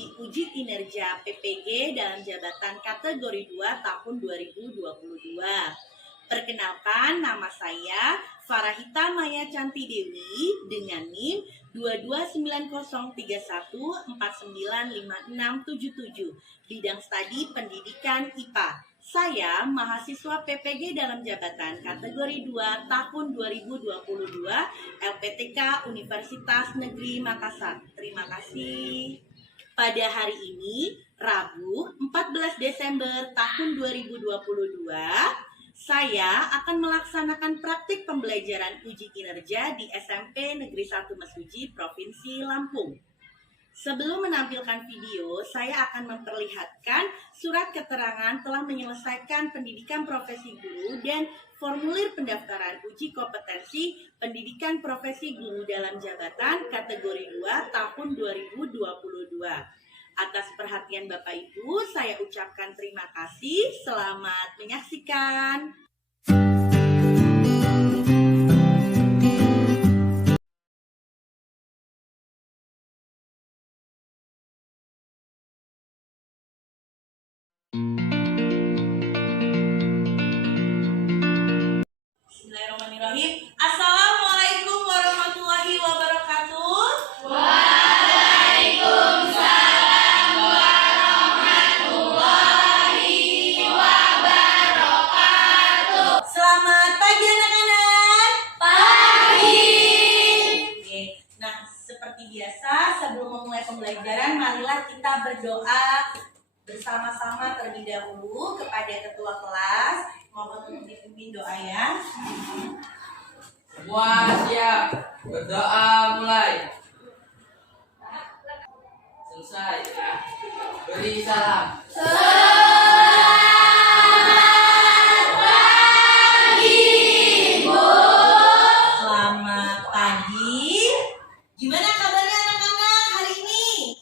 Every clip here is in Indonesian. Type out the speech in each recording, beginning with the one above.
di uji kinerja PPG dalam jabatan kategori 2 tahun 2022. Perkenalkan, nama saya Farahita Maya Canti Dewi dengan NIM 229031495677, bidang studi pendidikan IPA. Saya mahasiswa PPG dalam jabatan kategori 2 tahun 2022 LPTK Universitas Negeri Makassar. Terima kasih. Pada hari ini, Rabu 14 Desember tahun 2022, saya akan melaksanakan praktik pembelajaran uji kinerja di SMP Negeri 1 Mesuji, Provinsi Lampung. Sebelum menampilkan video, saya akan memperlihatkan surat keterangan telah menyelesaikan pendidikan profesi guru dan formulir pendaftaran uji kompetensi pendidikan profesi guru dalam jabatan kategori 2 tahun 2022. Atas perhatian Bapak Ibu, saya ucapkan terima kasih. Selamat menyaksikan. Bismillahirrahmanirrahim. Assalamualaikum warahmatullahi wabarakatuh. Waalaikumsalam warahmatullahi wabarakatuh. Selamat pagi anak-anak. Pagi. Oke, nah seperti biasa sebelum memulai pembelajaran, marilah kita berdoa bersama-sama terlebih dahulu kepada ketua kelas. Mohon untuk dipimpin doa ya. Semua siap, berdoa mulai. Selesai. Beri salam. Selamat pagi. Gimana kabarnya anak-anak hari ini?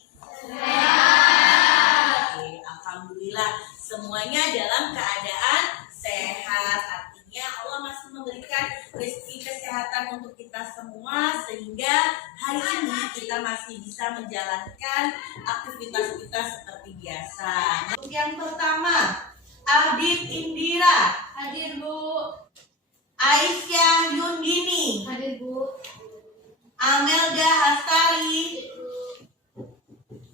Oke, alhamdulillah semuanya dalam keadaan sehat. Artinya Allah masih memberikan rezeki kesehatan untuk kita semua sehingga hari ini kita masih bisa menjalankan aktivitas kita seperti biasa. Untuk yang pertama, Adit Indira, Hadir Bu. Aisyah Yundini, Hadir Bu. Amelda Hastari,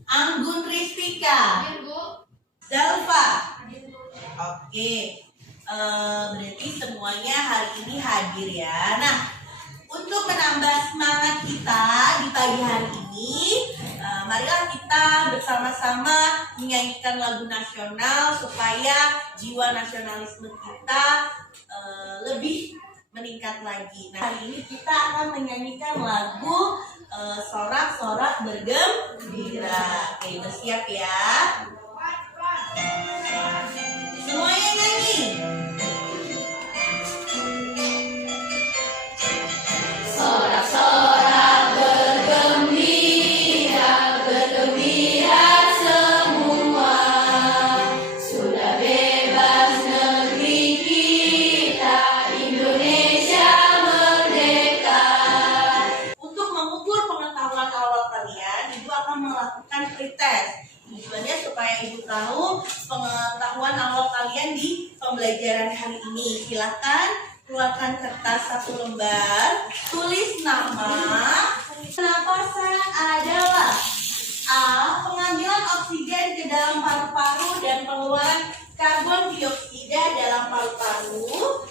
Anggun Ristika, Hadir Bu. Zalfa. Hadir Bu. Oke, berarti semuanya hari ini hadir ya. Nah, untuk menambah semangat kita di pagi hari ini, marilah kita bersama-sama menyanyikan lagu nasional supaya jiwa nasionalisme kita lebih meningkat lagi. Nah, hari ini kita akan menyanyikan lagu Sorak-Sorak Bergembira. Oke, bersiap ya. Semuanya nyanyi. Sorak-sorak bergembira, bergembira semua. Sudah bebas negeri kita, Indonesia merdeka. Untuk mengukur pengetahuan awal kalian, Ibu akan melakukan pretest. Tujuannya supaya Ibu tahu pengetahuan awal kalian di pembelajaran hari ini. Silakan keluarkan kertas 1 lembar, tulis nama. Pernapasan adalah A. Pengambilan oksigen ke dalam paru-paru dan pengeluaran karbon dioksida dalam paru-paru.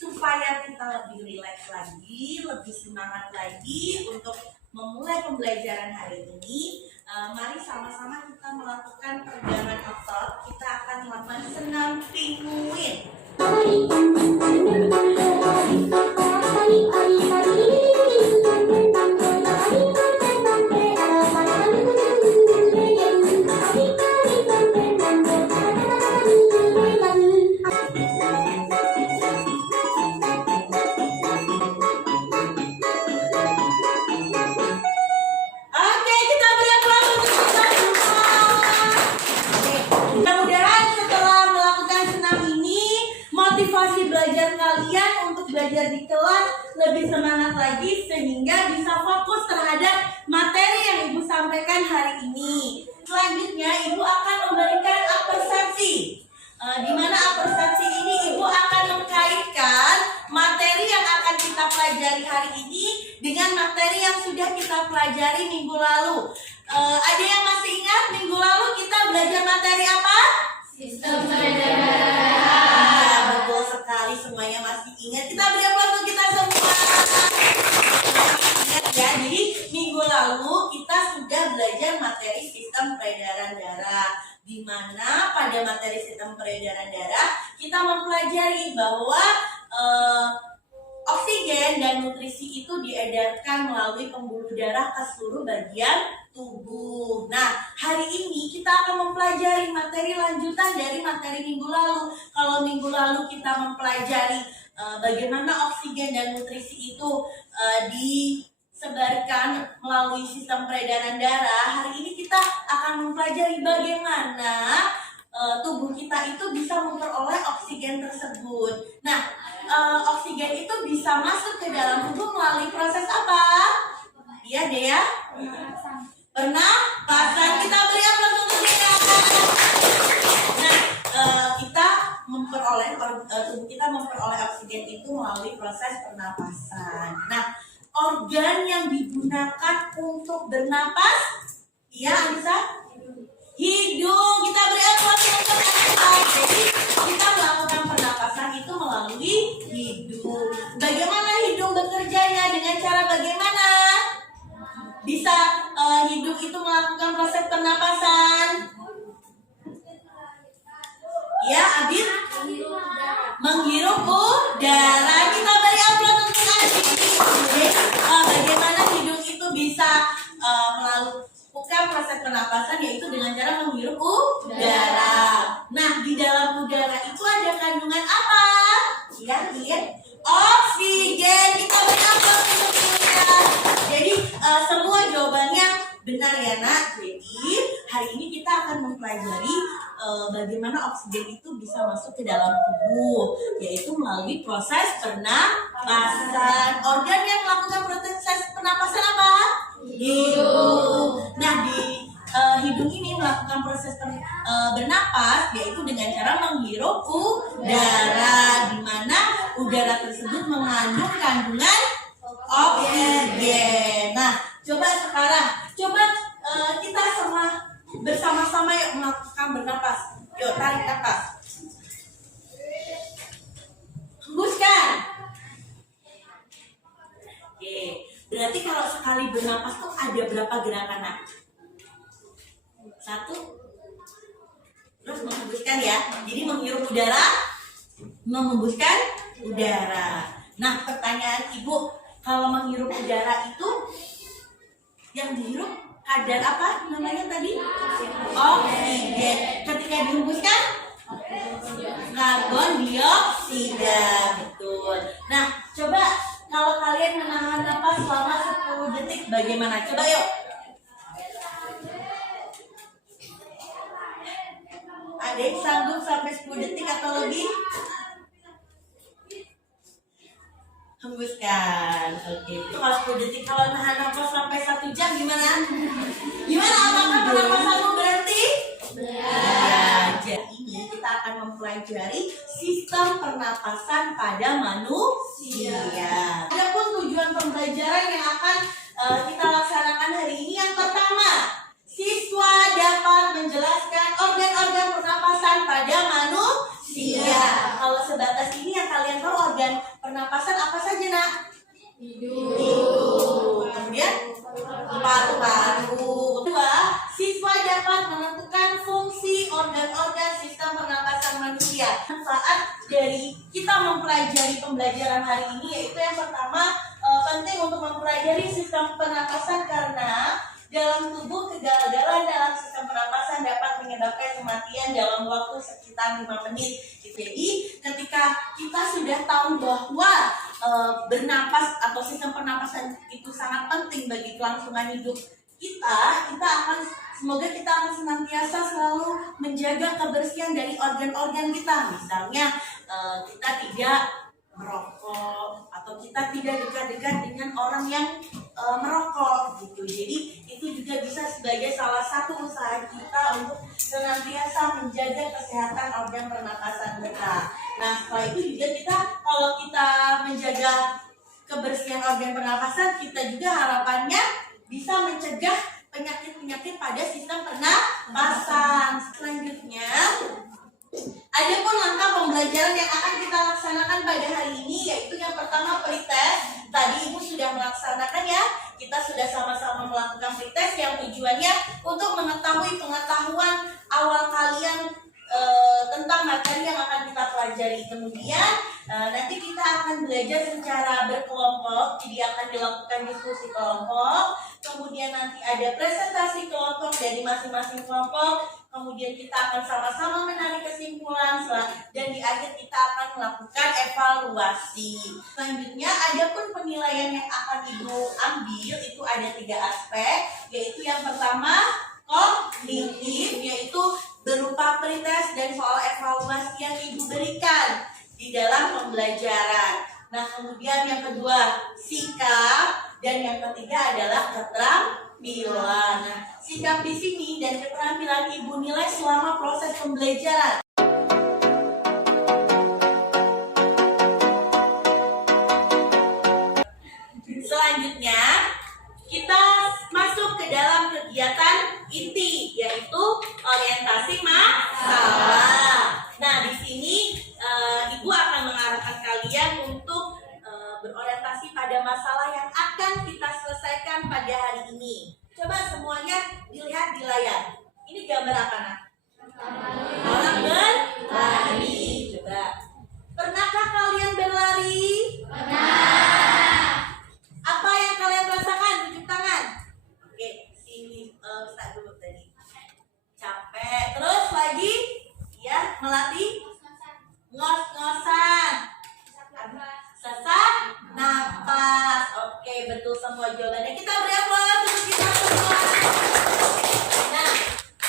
Supaya kita lebih rileks lagi, lebih semangat lagi untuk memulai pembelajaran hari ini, mari sama-sama kita melakukan peregangan otot. Kita akan melakukan senam pinguin. Oke, kita beri aplaus untuk kita semua. Oke, mudah-mudahan setelah melakukan senam ini, motivasi belajar kalian untuk belajar di kelas lebih mempelajari hari ini dengan materi yang sudah kita pelajari minggu lalu. Ada yang masih ingat minggu lalu kita belajar materi apa? Sistem peredaran darah. Ya, betul sekali, semuanya masih ingat. Kita beri aplaus untuk kita semua. Ingat ya, jadi minggu lalu kita sudah belajar materi sistem peredaran darah, di mana pada materi sistem peredaran darah kita mempelajari bahwa oksigen dan nutrisi itu diedarkan melalui pembuluh darah ke seluruh bagian tubuh. Nah, hari ini kita akan mempelajari materi lanjutan dari materi minggu lalu. Kalau minggu lalu kita mempelajari bagaimana oksigen dan nutrisi itu disebarkan melalui sistem peredaran darah, hari ini kita akan mempelajari bagaimana tubuh kita itu bisa memperoleh oksigen tersebut. Nah, oksigen itu bisa masuk ke dalam tubuh melalui proses apa? Iya deh ya. Pernapasan. Kita beri aplaus untuk dia. Nah, kita memperoleh tubuh kita memperoleh oksigen itu melalui proses pernapasan. Nah, organ yang digunakan untuk bernapas, iya Anissa? Hidung. Kita beri aplaus untuk Anissa. Jadi kita melakukan pernapasan itu melalui hidung. Bagaimana hidung bekerjanya? Dengan cara bagaimana? Bisa hidung itu melakukan proses pernapasan? Ya, Abid? Menghirup udara. Kita beri aplaus untuk Abid. Jadi, bagaimana hidung itu bisa melakukan proses pernapasan, yaitu dengan cara menghirup udara. Nah, di dalam udara itu ada kandungan apa? Iya, oksigen. Kita beri aplaus untuk dia. Jadi semua jawabannya benar ya nak. Jadi hari ini kita akan mempelajari bagaimana oksigen itu bisa masuk ke dalam tubuh, yaitu melalui proses pernapasan. Organ yang melakukan proses pernapasan apa? Hidung. Nah, di hidung ini melakukan proses bernapas, yaitu dengan cara menghirup udara, di mana udara tersebut mengandung kandungan oksigen. Nah, coba sekarang, kita bersama-sama yuk melakukan bernapas. Yuk, tarik napas. Hembuskan. Oke, berarti kalau sekali bernapas tuh ada berapa gerakan nak? 1. Terus menghembuskan ya. Jadi menghirup udara, menghembuskan udara. Nah, pertanyaan ibu, kalau menghirup udara itu yang dihirup kadar apa namanya tadi? Oksigen. Ketika dihembuskan karbon dioksida. Betul. Nah, coba kalau kalian menahan napas selama 10 detik bagaimana? Coba yuk. Ada yang sanggup sampai 10 detik atau lebih? Hembuskan. Oke. Itu kalau 10 detik. Kalau nahan nafas sampai 1 jam gimana? Gimana? Apakah pernapasanmu berhenti? Ya, jadi ini kita akan mempelajari sistem pernapasan pada manusia. Adapun tujuan pembelajaran yang akan kita laksanakan hari ini, yang pertama, siswa dapat menjelaskan organ-organ pernapasan pada manusia. Kalau sebatas ini yang kalian tahu organ pernapasan apa saja nak? Hidung. Kemudian paru-paru. Kedua, siswa dapat menentukan fungsi organ-organ sistem pernapasan manusia. Manfaat dari kita mempelajari pembelajaran hari ini yaitu yang pertama, penting untuk mempelajari sistem pernapasan karena dalam tubuh kegagalan dalam sistem pernapasan dapat menyebabkan kematian dalam waktu sekitar 5 menit. Jadi ketika kita sudah tahu bahwa bernapas atau sistem pernapasan itu sangat penting bagi kelangsungan hidup kita akan semoga kita akan senantiasa selalu menjaga kebersihan dari organ-organ kita. Misalnya kita tidak merokok atau kita tidak dekat-dekat dengan orang yang merokok gitu. Jadi itu juga bisa sebagai salah satu usaha kita untuk senantiasa menjaga kesehatan organ pernapasan kita. Nah, setelah itu juga kita kalau kita menjaga kebersihan organ pernafasan, kita juga harapannya bisa mencegah penyakit-penyakit pada sistem pernafasan. Selanjutnya, ada pun langkah pembelajaran yang akan kita laksanakan pada hari ini, yaitu yang pertama pretest. Tadi Ibu sudah melaksanakan ya. Kita sudah sama-sama melakukan pretest yang tujuannya untuk mengetahui pengetahuan awal kalian tentang materi yang akan kita pelajari. Kemudian nanti kita akan belajar secara berkelompok, jadi akan dilakukan diskusi kelompok. Kemudian nanti ada presentasi kelompok dari masing-masing kelompok. Kemudian kita akan sama-sama menarik kesimpulan dan di akhir kita akan melakukan evaluasi. Selanjutnya ada pun penilaian yang akan Ibu ambil itu ada 3 aspek, yaitu yang pertama kognitif, yaitu berupa pretest dan soal evaluasi yang Ibu berikan di dalam pembelajaran. Nah, kemudian yang kedua sikap dan yang ketiga adalah keterampilan. Nah, sikap di sini dan keterampilan Ibu nilai selama proses pembelajaran. Selanjutnya, kita masuk ke dalam kegiatan inti, yaitu orientasi masalah. Nah, di sini Ibu akan mengarahkan kalian untuk berorientasi pada masalah yang akan kita selesaikan pada hari ini. Coba semuanya dilihat di layar. Ini gambar apa, Nak? Orang berlari. Coba. Pernahkah kalian berlari? Pernah. Apa yang kalian rasakan? Tunjuk tangan. Oke, sini start dulu tadi. Capek. Terus lagi? Ya, melatih ngos-ngosan. Sesak napas. Oke, betul semua jawabannya. Kita beri aplaus untuk kita semua. Nah,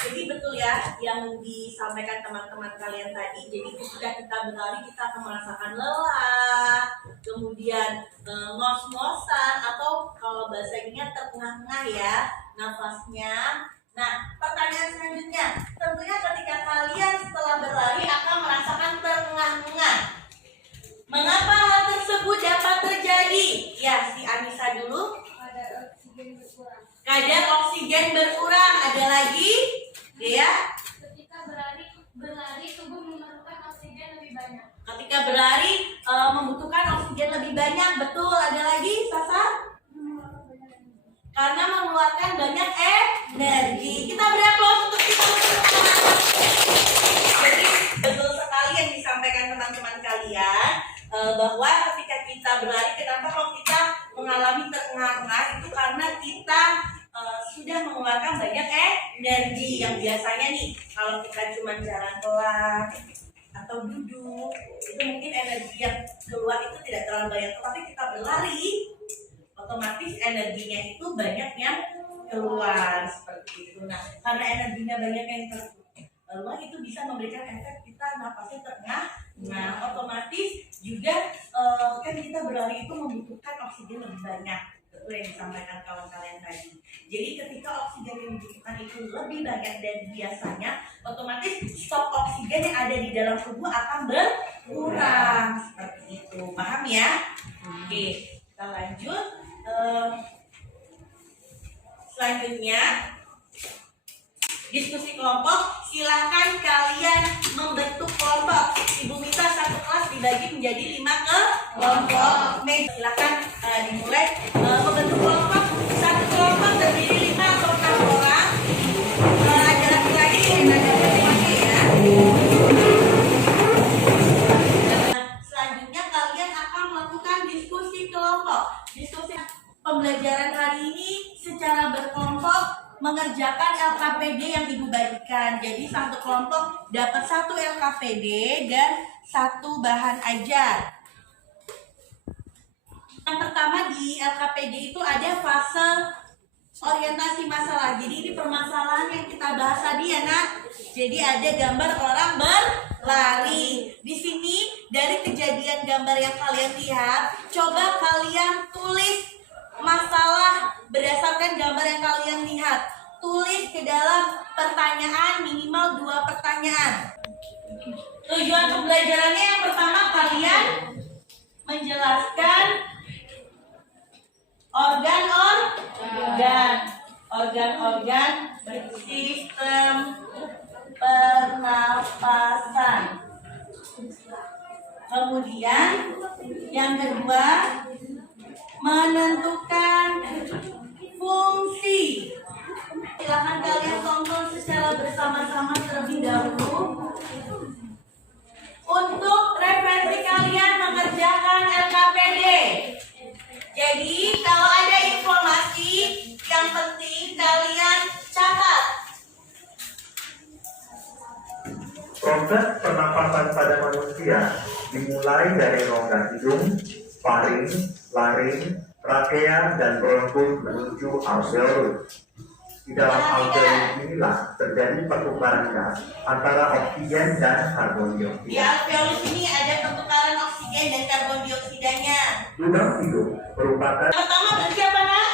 jadi betul ya yang disampaikan teman-teman kalian tadi. Jadi ketika kita berlari kita akan merasakan lelah, kemudian ngos-ngosan atau kalau bahasa Inggrisnya terengah-engah ya nafasnya. Nah, pertanyaan selanjutnya, tentunya ketika kalian setelah berlari akan merasakan terengah-engah. Mengapa hal tersebut dapat terjadi? Ya, si Anissa dulu. Kadar oksigen berkurang. Kadar oksigen berkurang. Ada lagi? Ya. Ketika berlari tubuh memerlukan oksigen lebih banyak. Ketika berlari membutuhkan oksigen lebih banyak. Betul. Ada lagi, Sasa? Karena mengeluarkan banyak energi. Kita beri aplaus untuk kita. Jadi betul sekali yang disampaikan teman-teman kalian bahwa ketika kita berlari, kenapa kalau kita mengalami terengah-engah itu karena kita sudah mengeluarkan banyak energi yang biasanya nih kalau kita cuma jalan pelan atau duduk itu mungkin energi yang keluar itu tidak terlalu banyak, tetapi kita berlari otomatis energinya itu banyak yang keluar seperti itu. Nah, karena energinya banyak yang keluar itu bisa memberikan efek kita napasnya terengah. Nah, otomatis juga kan kita berlari itu membutuhkan oksigen lebih banyak. Betul yang disampaikan kawan kalian tadi. Jadi ketika oksigen yang dibutuhkan itu lebih banyak dari biasanya, otomatis stok oksigen yang ada di dalam tubuh akan berkurang. Seperti itu. Paham ya? Oke, kita lanjut. Selanjutnya diskusi kelompok. Silahkan kalian membentuk kelompok. Ibu minta satu kelas dibagi menjadi 5 kelompok. Silahkan dimulai membentuk kelompok. Satu kelompok terdiri 5 atau 6 orang. Ada laki-laki dan ada perempuan ya. Selanjutnya kalian akan melakukan diskusi kelompok. Diskusi pembelajaran hari ini secara berkelompok mengerjakan LKPD yang Ibu bagikan. Jadi satu kelompok dapat 1 LKPD dan 1 bahan ajar. Yang pertama di LKPD itu ada fase orientasi masalah. Jadi ini permasalahan yang kita bahas tadi ya, Nak. Jadi ada gambar orang berlari. Di sini dari kejadian gambar yang kalian lihat, coba kalian tulis masalah berdasarkan gambar yang kalian lihat. Tulis ke dalam pertanyaan minimal 2 pertanyaan. Tujuan pembelajarannya yang pertama kalian menjelaskan organ sistem pernapasan. Kemudian yang kedua, menentukan fungsi. Silakan kalian tonton secara bersama-sama terlebih dahulu. Untuk referensi kalian mengerjakan LKPD. Jadi kalau ada informasi yang penting kalian catat. Proses pernapasan pada manusia dimulai dari rongga hidung, faring, laring, trakea, dan bronkus menuju alveolus. Di dalam alveolus inilah terjadi pertukaran gas antara oksigen dan karbon Di dioksida. alveolus ini ada pertukaran oksigen dan karbon dioksidanya. Lubang hidung merupakan Pertama bersiapa nak?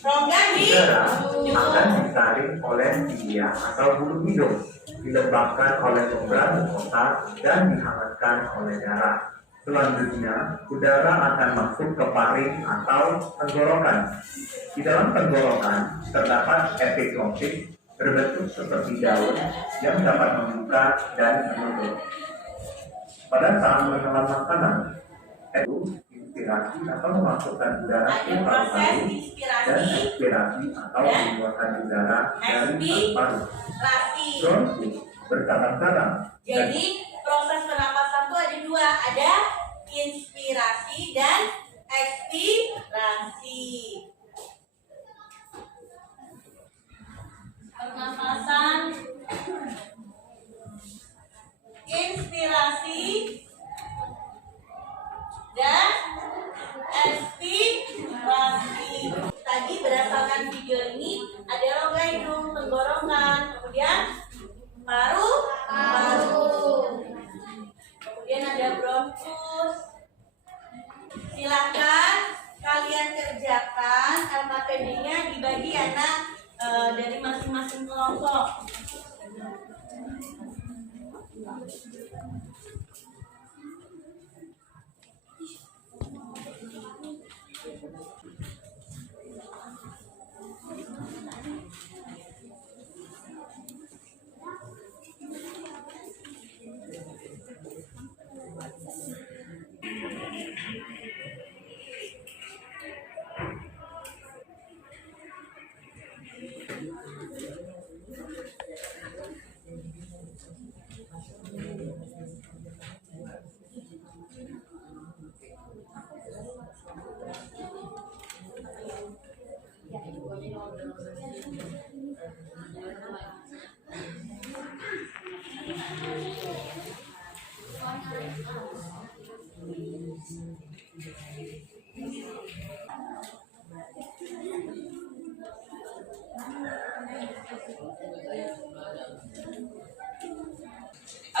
Rongga udara hidung. akan disaring oleh cilia atau bulu hidung, dilembabkan oleh membran mukosa dan dihangatkan oleh darah. Selanjutnya, udara akan masuk ke faring atau tenggorokan. Di dalam tenggorokan terdapat epiglottis berbentuk seperti daun yang dapat membuka dan menutup. Pada saat menelan makanan, itu inspirasi atau memasukkan udara ke Ada proses paru-paru dan inspirasi, ekspirasi atau mengeluarkan udara dari paru-paru. ekspirasi. Bronkus bercabang-cabang dan Jadi proses pernapasan itu ada dua, ada inspirasi dan ekspirasi. Pernapasan, inspirasi, dan ekspirasi. Tadi berdasarkan video ini ada rongga hidung, tenggorokan, kemudian paru. Kemudian ada bronkus. Silakan kalian kerjakan LKPD-nya dibagi anak dari masing-masing kelompok.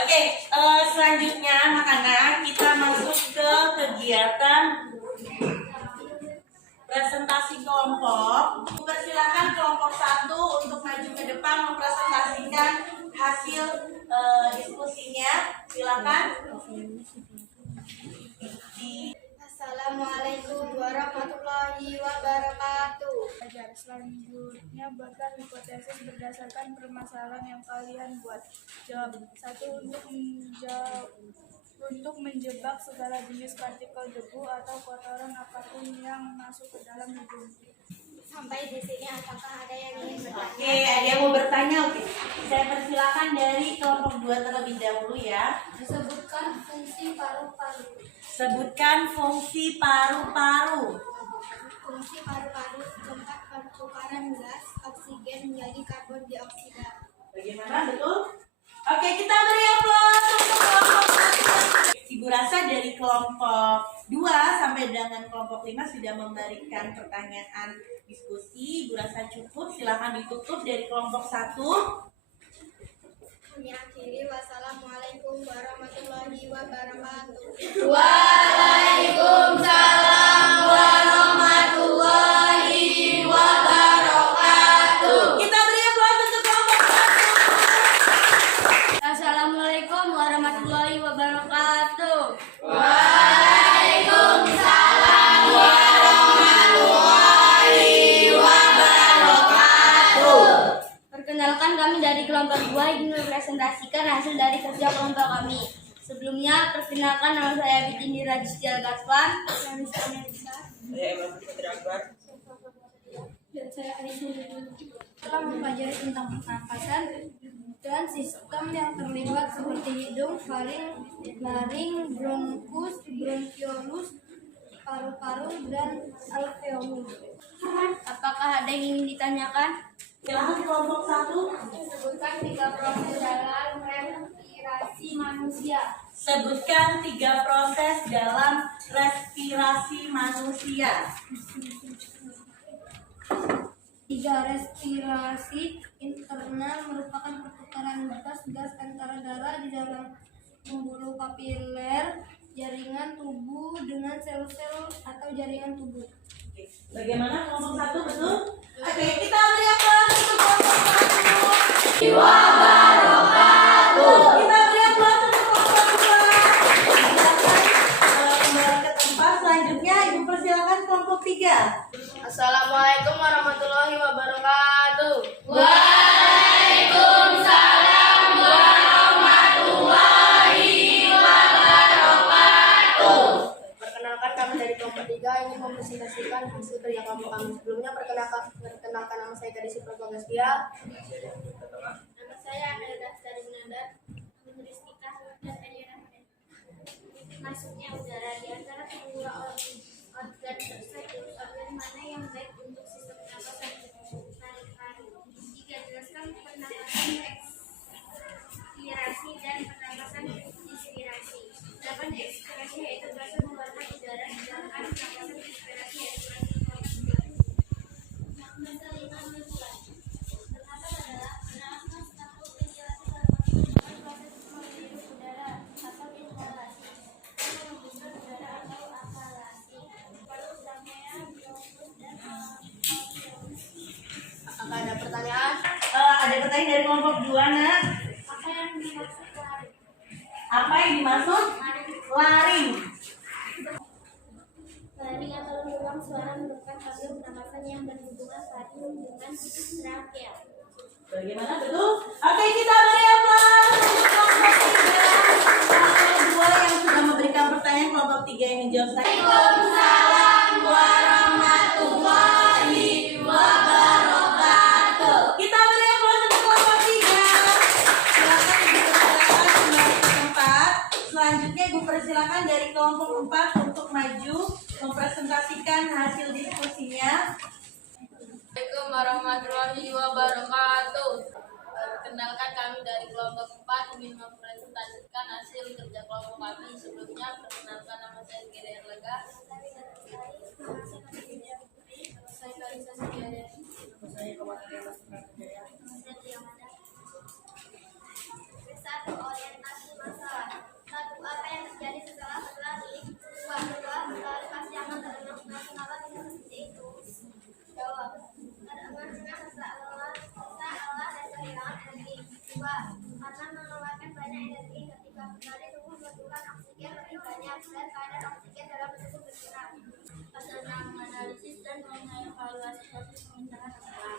Oke, selanjutnya anak-anak kita masuk ke kegiatan presentasi kelompok. Persilakan kelompok 1 untuk maju ke depan mempresentasikan hasil diskusinya. Silakan. Assalamualaikum warahmatullahi wabarakatuh. Selanjutnya buatkan hipotesis berdasarkan permasalahan yang kalian buat. Jawab. 1. Untuk menjebak segala jenis partikel debu atau kotoran apapun yang masuk ke dalam hidung. Sampai di sini apakah ada yang ingin bertanya? Oke, ada yang mau bertanya? Oke, saya persilakan dari kelompok 2 terlebih dahulu ya. Disebutkan fungsi paru-paru. Sebutkan fungsi paru-paru. Fungsi paru-paru tempat pertukaran gas oksigen menjadi karbon dioksida. Bagaimana, betul? Oke, kita beri aplaus untuk kelompok 1. Ibu rasa dari kelompok 2 sampai dengan kelompok 5 sudah memberikan pertanyaan diskusi. Ibu rasa cukup, silakan ditutup dari kelompok 1. Kami akhiri. Wassalamualaikum warahmatullahi wabarakatuh. Waalaikumsalam warahmatullahi wabarakatuh. Kita beri aplaus untuk kelompok 1. Assalamualaikum warahmatullahi wabarakatuh. Waalaikumsalam warahmatullahi Kami dari kelompok 2 ingin mempresentasikan hasil dari kerja kelompok kami. Sebelumnya, perkenalkan nama saya Bitindi Rajistia Gaswan. Dan saya telah mempelajari tentang pernapasan dan sistem yang terlibat seperti hidung, faring, laring, bronkus, bronkiolus, paru-paru, dan alveolus. Apakah ada yang ingin ditanyakan? Silakan kelompok 1. Sebutkan 3 proses dalam respirasi manusia. Sebutkan 3 proses dalam respirasi manusia. 3. Respirasi internal merupakan pertukaran gas antara darah di dalam pembuluh kapiler jaringan tubuh dengan sel-sel atau jaringan tubuh. Bagaimana kelompok 1 betul? Oke, kita beri aplaus untuk kelompok 1. Kita beri aplaus untuk kelompok 2. Kembali ke tempat. Selanjutnya Ibu persilakan kelompok 3. Assalamualaikum warahmatullahi wabarakatuh. Perkenalkan, kami dari kelompok 3 ingin mempresentasikan hasil kerja kelompok kami. Sebelumnya perkenalkan nama saya Kadisi Propagastya. Nama saya adalah dari Menandar. Menulistika dan Eliana. Masuknya udara di antara kedua organ tersebut, organ mana yang baik untuk sistem pernapasan? Paru-paru. 3. Jelaskan pernapasan ekspirasi dan pernapasan inspirasi. 8. Ekspirasi yaitu gas mengeluarkan udara, sedangkan pernapasan inspirasi yaitu gas mengeluarkan udara. Masa 5 menjelaskan. Pernapasan adalah pernapasan satu ventilasi dalam proses menghirup udara atau inhalasi, dan menghembuskan udara atau akalasi. Paru utamanya bronkus dan alveolus. Apakah ada pertanyaan? Ada pertanyaan dari kelompok 2, Nak. Apa yang dimaksud laring? Apa yang dimaksud? Laring. Laring atau lubang suara merupakan tabung pernapasan yang berhubungan laring dengan trakea. Bagaimana betul? Oke, kita beri aplaus untuk kelompok 3. Kelompok 2 yang sudah memberikan pertanyaan, kelompok 3 yang menjawab saya. Waalaikumsalam warahmatullahi wabarakatuh. Kita beri aplaus untuk kelompok 3. Silakan Ibu persilakan kembali ke tempat. Selanjutnya Ibu persilakan dari kelompok 4 untuk maju mempresentasikan hasil diskusinya. Assalamualaikum warahmatullahi wabarakatuh. Perkenalkan, kami dari kelompok 4 ingin mempresentasikan hasil kerja kelompok kami. Sebelumnya perkenalkan, nama saya Gede Erlega. Saya Kalisa Sujaya. Satu, orientasi masalah. 1. Apa yang terjadi setelah berlari? 2. Klarifikasi yang terkenal kenapa bisa seperti itu. Jawab. Karena sesak lelah dan kehilangan energi. 2. Karena mengeluarkan banyak energi ketika berlari, tubuh membutuhkan oksigen lebih banyak dan kadar oksigen dalam tubuh berkurang. Setelah menganalisis dan mengevaluasi proses pemindahan setelah.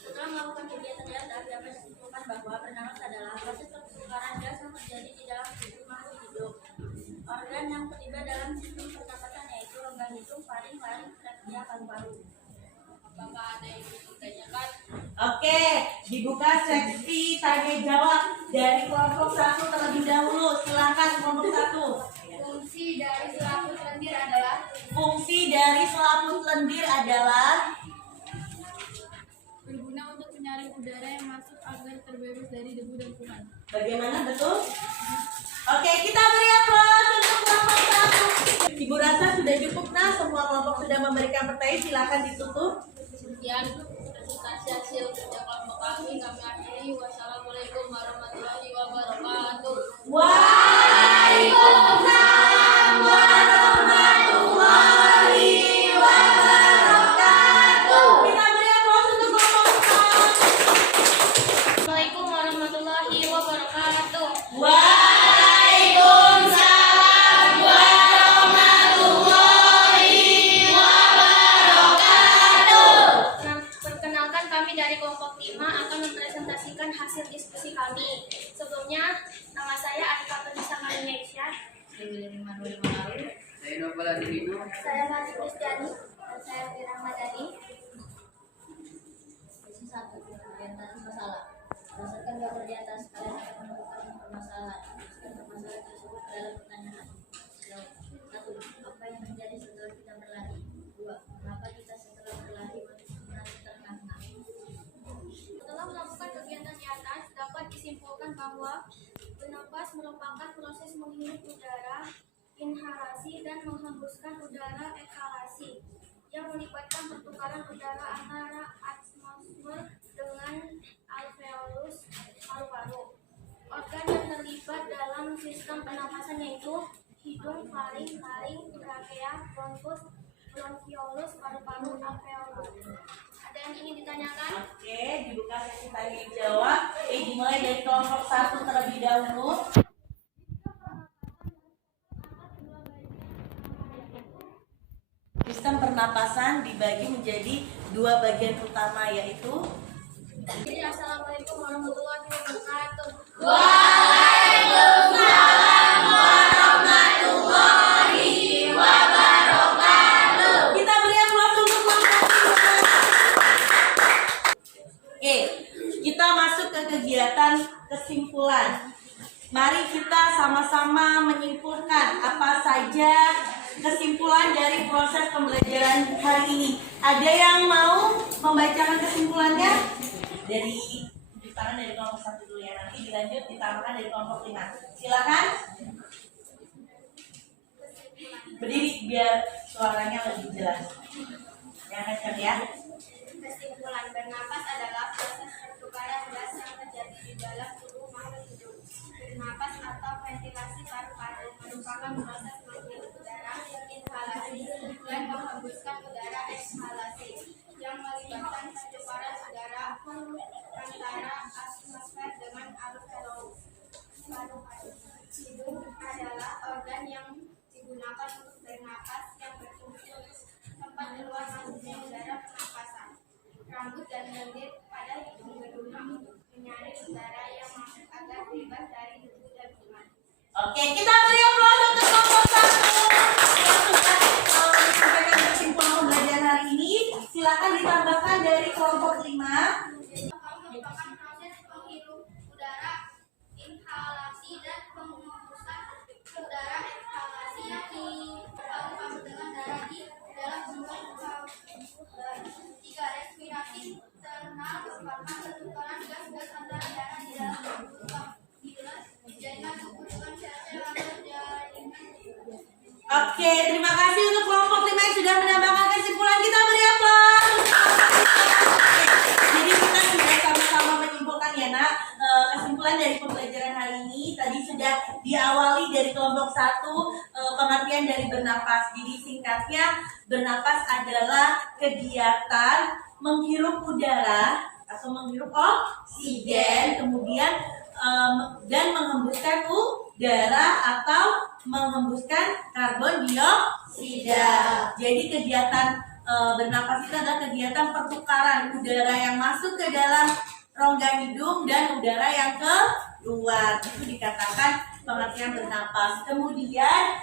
Setelah melakukan kegiatan dasar, dapat disimpulkan bahwa pernapasan adalah proses pertukaran gas yang terjadi di dalam tubuh makhluk hidup. Organ yang terlibat dalam sistem pernapasan yaitu rongga hidung, faring, laring, trakea, paru-paru. Apakah ada yang ingin ditanyakan? Oke, dibuka seksi tanya jawab dari kelompok 1 terlebih dahulu. Silakan kelompok 1. Fungsi dari selaput lendir adalah Fungsi dari selaput lendir adalah Berguna untuk menyaring udara yang masuk agar terbebas dari debu dan kuman. bagaimana betul? Oke, kita beri aplaus untuk kelompok 1. Ibu rasa sudah cukup, nah semua kelompok sudah memberikan pertanyaan, silakan ditutup. Sekian presentasi hasil kerja kelompok kami akhiri. Wassalamualaikum warahmatullahi wabarakatuh. Waalaikumsalam warahmatullahi wabarakatuh. Kita beri aplaus untuk kelompok 4. Assalamualaikum warahmatullahi wabarakatuh. Waalaikumsalam warahmatullahi wabarakatuh. Perkenalkan, kami dari kelompok 5 akan mempresentasikan hasil diskusi kami. Sebelumnya, nama saya Atika Pernisa Malaysia. Saya Nopal Adilino. Saya Mari Kristiani dan saya Fira Madani. Sesi 1. Orientasi masalah. Berdasarkan gambar di atas, kalian akan menemukan permasalahan. Tuliskan permasalahan tersebut dalam pertanyaan. Jawab. 1. Apa yang terjadi setelah kita berlari? 2. Kenapa kita setelah berlari merasa ternganga? Setelah melakukan kegiatan di atas, dapat disimpulkan bahwa bernapas merupakan proses menghirup udara inhalasi dan menghembuskan udara ekhalasi yang melibatkan pertukaran udara antara atmosfer dengan alveolus paru-paru. Organ yang terlibat dalam sistem pernapasan yaitu hidung, faring, trakea, bronkus, bronkiolus, paru-paru, alveolus. Ada yang ingin ditanyakan? Oke, dibuka sesi tanya jawab. Dimulai dari kelompok 1 terlebih dahulu. Sistem pernapasan dibagi menjadi 2 bagian utama, yaitu Jadi, Assalamualaikum warahmatullahi wabarakatuh. kita beri aplaus untuk kelompok 2. Oke, kita masuk ke kegiatan kesimpulan. Mari kita sama-sama menyimpulkan apa saja kesimpulan dari proses pembelajaran hari ini. Ada yang mau membacakan kesimpulannya? Dari tangan dari kelompok 1 dulu ya, nanti dilanjut ditambahkan dari kelompok 5. Silakan. Berdiri biar suaranya lebih jelas. Yang kencang ya. Kesimpulan, bernapas adalah proses pertukaran gas yang terjadi di dalam tubuh makhluk hidup. Bernapas atau ventilasi paru-paru merupakan proses menghirup udara inhalasi dan menghembuskan udara ekshalasi yang melibatkan pertukaran udara antara atmosfer dengan alveolus paru-paru. Hidung adalah organ yang digunakan untuk bernapas yang berfungsi tempat keluar masuknya udara pernapasan. Rambut dan lendir pada hidung berguna untuk menyaring udara yang masuk agar bebas dari debu dan kuman. Oke, kita beri aplaus untuk kelompok 1 yang sudah menyampaikan kesimpulan pembelajaran hari ini. Silakan ditambahkan dari kelompok 5. Merupakan proses menghirup udara inhalasi dan menghembuskan udara ekhalasi yang diparu-paru dengan darah di dalam lubang paru. 3. Respirasi internal merupakan pertukaran gas-gas antara darah di dalam lubang jaringan tubuh dengan sel-sel atau jaringan. Oke, terima kasih untuk kelompok 5 yang sudah menambahkan kesimpulan. Kita beri aplaus. Oke, jadi kita sudah sama-sama menyimpulkan ya nak, kesimpulan dari pembelajaran hari ini. Tadi sudah diawali dari kelompok 1 pengertian dari bernapas. Jadi singkatnya, bernapas adalah kegiatan menghirup udara atau menghirup oksigen, kemudian dan menghembuskan udara atau menghembuskan karbon dioksida. Jadi kegiatan bernapas itu adalah kegiatan pertukaran udara yang masuk ke dalam rongga hidung dan udara yang keluar. Itu dikatakan pengertian bernapas. Kemudian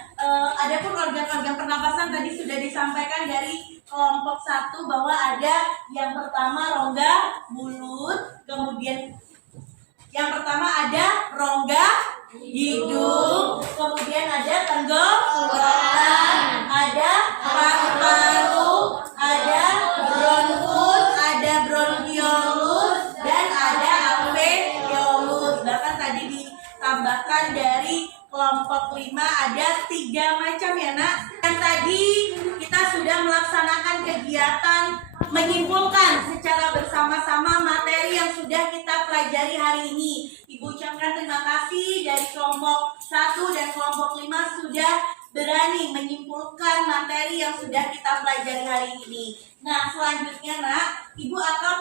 adapun organ-organ pernapasan tadi sudah disampaikan dari kelompok 1 bahwa ada yang pertama rongga mulut, kemudian yang pertama ada rongga hidung, kemudian ada tenggorokan, ada paru-paru, ada bronkus, ada bronkiolus, dan ada alveolus. Bahkan tadi ditambahkan dari kelompok 5 ada 3 macam ya nak. Dan tadi kita sudah melaksanakan kegiatan menyimpulkan secara bersama-sama materi yang sudah kita pelajari hari ini. Ibu ucapkan terima kasih dari kelompok 1 dan kelompok 5 sudah berani menyimpulkan materi yang sudah kita pelajari hari ini. Nah, selanjutnya nak, Ibu akan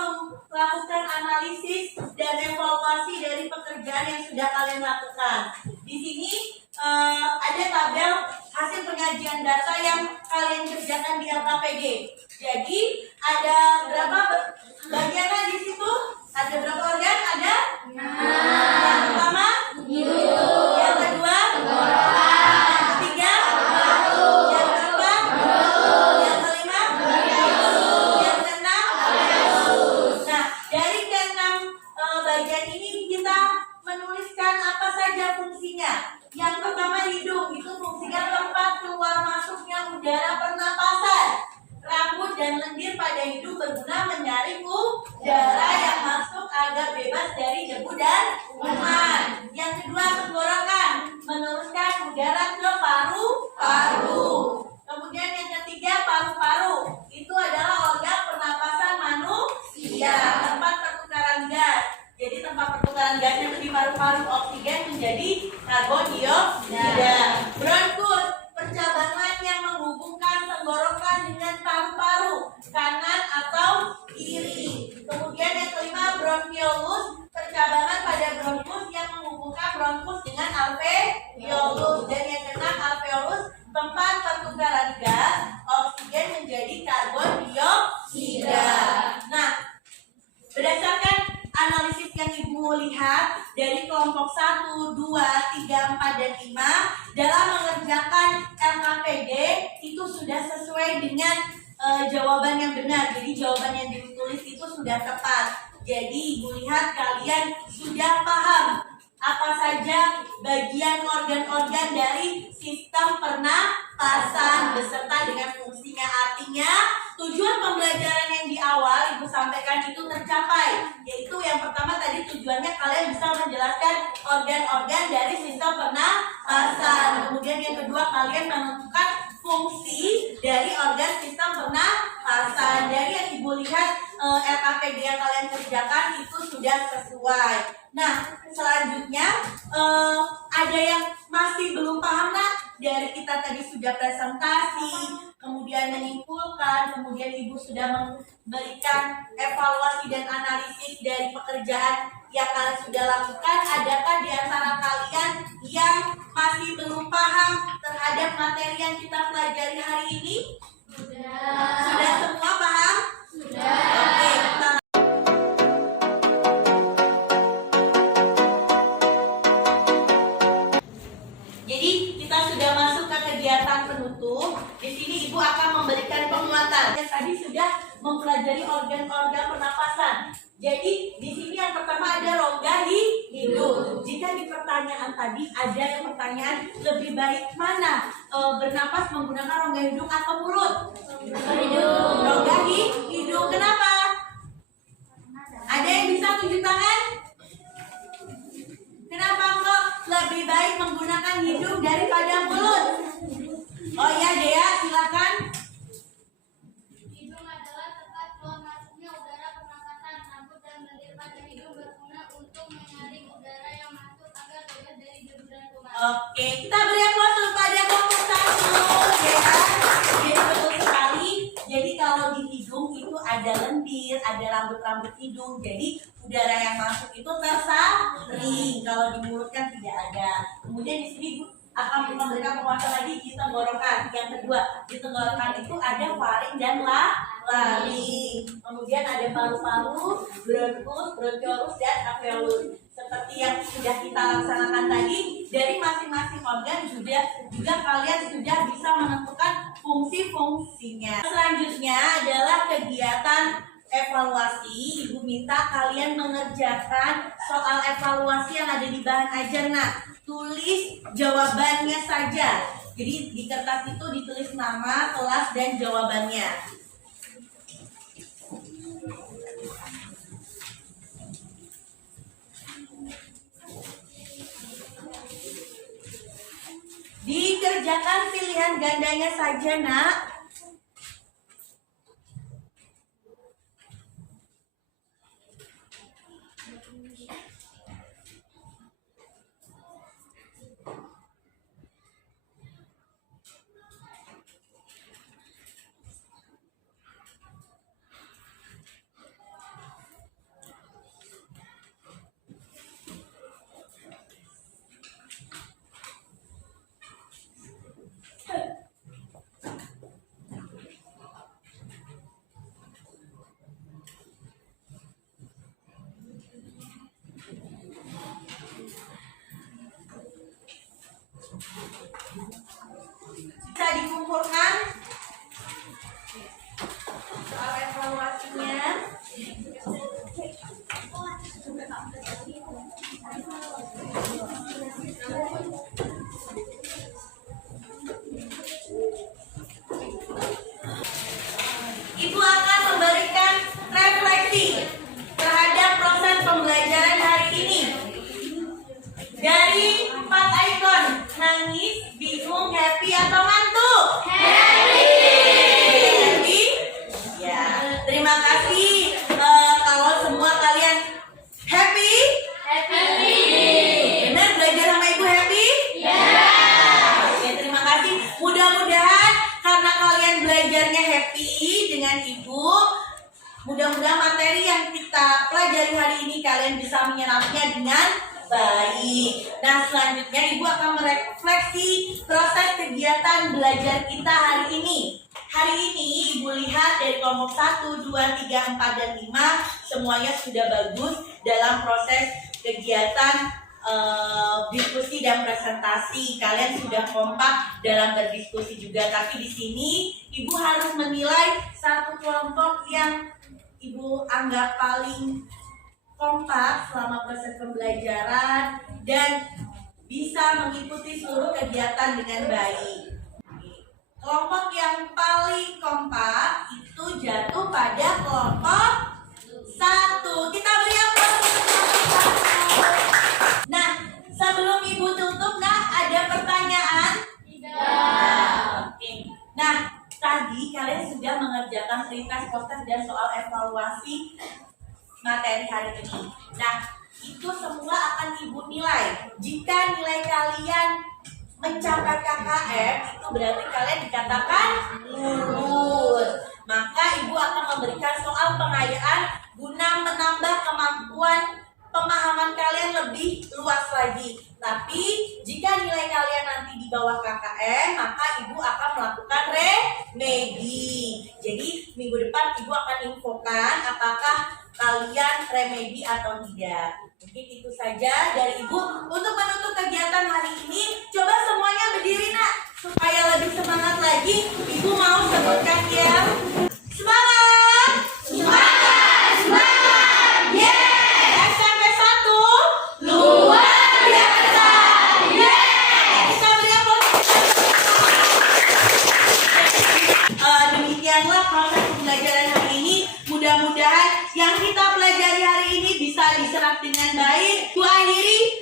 melakukan analisis dan evaluasi dari pekerjaan yang sudah kalian lakukan. Di sini ada tabel hasil penyajian data yang kalian kerjakan di LKPD. Jadi ada berapa bagiannya di situ? Ada berapa organ? Ada pada hidung berguna menyaring udara yang masuk agar bebas dari debu dan kuman. Yang kedua, tenggorokan, meneruskan udara ke paru-paru. Kemudian yang ketiga, paru-paru. Itu adalah organ pernapasan manusia, tempat pertukaran gas. Jadi tempat pertukaran gasnya itu di paru-paru, oksigen menjadi karbon dioksida. Bronkus, percabangan yang menghubungkan tenggorokan dengan paru-paru, kanan atau kiri. Kemudian yang kelima, bronkiolus, percabangan pada bronkus yang menghubungkan bronkus dengan alveolus. Dan yang keenam, alveolus, tempat pertukaran gas, oksigen menjadi karbon dioksida. Nah, berdasarkan analisis yang Ibu lihat dari kelompok 1, 2, 3, 4, dan 5 dalam mengerjakan LKPD itu sudah sesuai dengan jawaban yang benar. Jadi jawaban yang ditulis itu sudah tepat. Jadi Ibu lihat kalian sudah paham apa saja bagian organ-organ dari sistem pernapasan beserta dengan fungsinya. Artinya tujuan pembelajaran yang di awal Ibu sampaikan itu tercapai, yaitu yang pertama tadi tujuannya kalian bisa menjelaskan organ-organ dari sistem pernapasan. Kemudian yang kedua, kalian menentukan fungsi dari organ sistem pernapasan. Dari yang Ibu lihat LKPD yang kalian kerjakan itu sudah sesuai. Nah, selanjutnya ada yang masih belum paham nak? Dari kita tadi sudah presentasi, kemudian menyimpulkan, kemudian Ibu sudah memberikan evaluasi dan analisis dari pekerjaan yang kalian sudah lakukan. Adakah di antara kalian yang masih belum paham terhadap materi yang kita pelajari hari ini? Sudah semua paham? Sudah. Oke, kita sudah masuk ke kegiatan penutup. Di sini Ibu akan memberikan penguatan. Tadi sudah mempelajari organ-organ pernapasan. Jadi di sini yang pertama ada rongga hidung. Jika di pertanyaan tadi ada yang pertanyaan lebih baik mana bernapas menggunakan rongga hidung atau mulut? Rongga hidung. Kenapa? Ada yang bisa tunjuk tangan? Kenapa kok lebih baik menggunakan hidung daripada mulut? Oh iya Dea, silakan. Hidung adalah tempat keluar masuknya udara pernapasan. Rambut dan lendir pada hidung berguna untuk menyaring udara yang masuk agar bebas dari debu dan kuman. Oke, kita beri aplaus pada kelompok 1, Dea. Jadi betul sekali. Jadi kalau di hidung itu ada lendir, ada rambut-rambut hidung. Jadi udara yang masuk itu tersaring. Kalau di mulut kan tidak ada. Kemudian di sini akan memberikan penguatan lagi di tenggorokan. Yang kedua, di tenggorokan itu ada faring dan laring. Kemudian ada paru-paru, bronkus, bronkiolus, dan alveolus. Seperti yang sudah kita laksanakan tadi, dari masing-masing organ juga kalian sudah bisa menentukan fungsi-fungsinya. Selanjutnya adalah kegiatan evaluasi. Ibu minta kalian mengerjakan soal evaluasi yang ada di bahan ajar. Nah, tulis jawabannya saja. Jadi di kertas itu ditulis nama, kelas, dan jawabannya. Dikerjakan pilihan gandanya saja, nak. Terima kasih. Kalau semua kalian happy? Benar belajar sama Ibu happy? Oke, terima kasih. Mudah-mudahan karena kalian belajarnya happy dengan Ibu, mudah-mudahan materi yang kita pelajari hari ini kalian bisa menyerapnya dengan baik. Nah, selanjutnya Ibu akan merefleksi proses kegiatan belajar kita hari ini. Hari ini Ibu lihat dari kelompok 1, 2, 3, 4, dan 5 semuanya sudah bagus dalam proses kegiatan diskusi dan presentasi. Kalian sudah kompak dalam berdiskusi juga. Tapi di sini Ibu harus menilai satu kelompok yang Ibu anggap paling kompak selama proses pembelajaran dan bisa mengikuti seluruh kegiatan dengan baik. Kelompok yang paling kompak itu jatuh pada kelompok 1. Kita beri aplaus untuk kelompok 1. Nah, sebelum Ibu tutup, ada pertanyaan? Oke. Nah, tadi kalian sudah mengerjakan pretest, post-test, dan soal evaluasi materi hari ini. Nah, itu semua akan Ibu nilai. Jika nilai kalian mencapai KKM, itu berarti kalian dikatakan lulus. Maka Ibu akan memberikan soal pengayaan guna menambah kemampuan pemahaman kalian lebih luas lagi. Tapi jika nilai kalian nanti di bawah KKM, maka Ibu akan melakukan remedi. Jadi minggu depan Ibu akan infokan apakah kalian remedi atau tidak. Mungkin itu saja dari Ibu. Untuk menutup kegiatan hari ini, coba semuanya berdiri supaya lebih semangat lagi. Ibu mau sebutkan ya. Semangat! Semangat! Semangat! Yeay! SMP 1 luar biasa! Yeay! Kita beri aplaus. Demikianlah proses pembelajaran hari ini. Mudah-mudahan yang kita pelajari hari ini bisa diserap dengan baik. Ku akhiri.